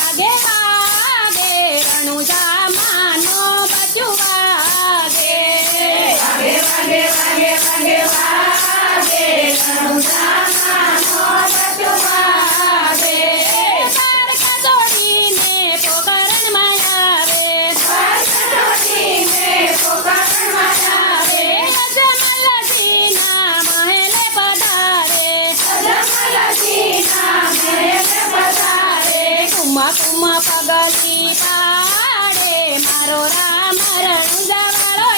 আগে મકુમ પગલી પાડે મારો રામ રણ જવાળો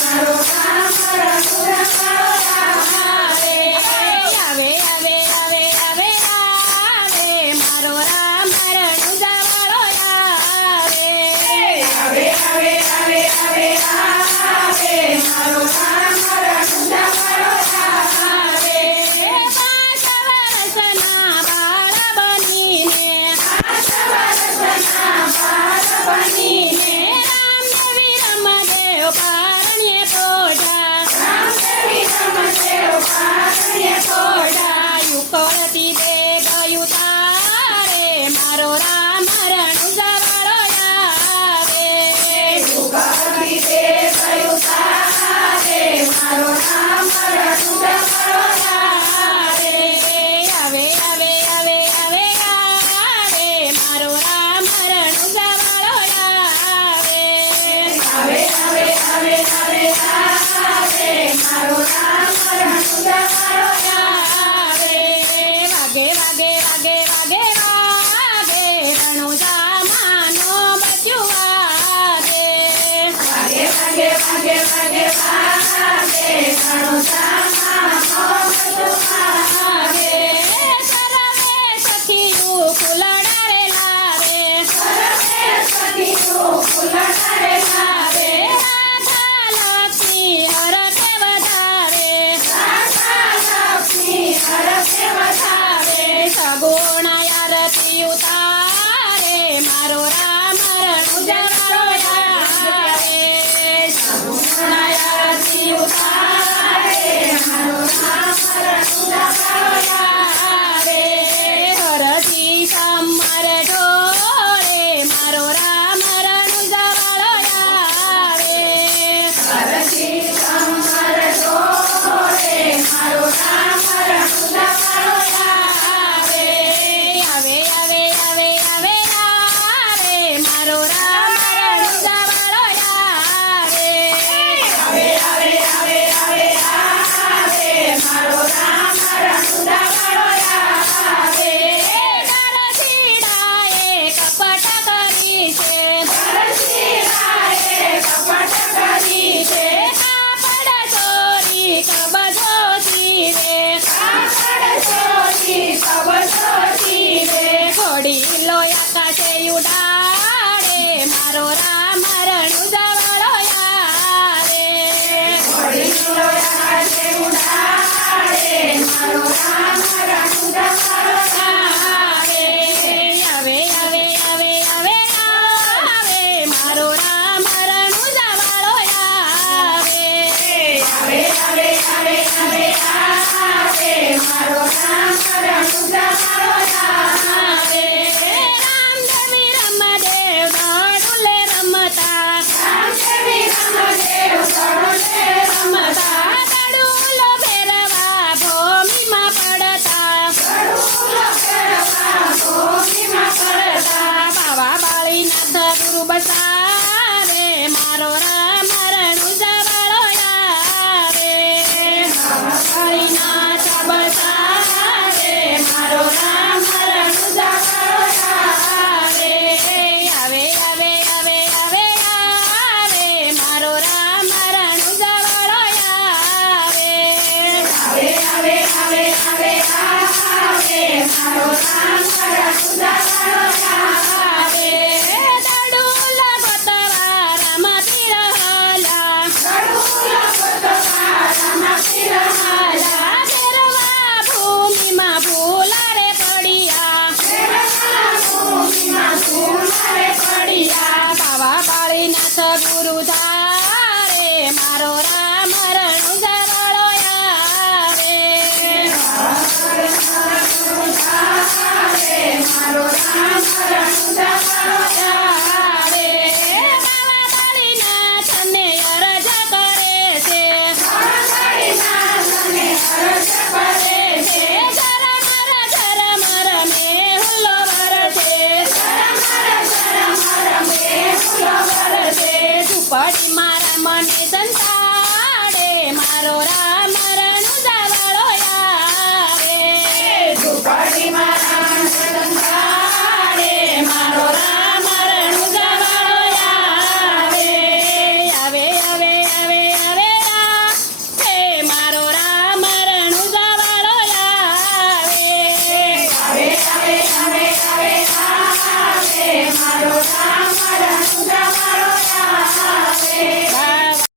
મારો રામ રણ yourself. સગુણ યાર પિયુતા રે મારો રામ રણ ઉજારો ઉડાડે. મારો રામ રણ મને સંતાડે મારો રા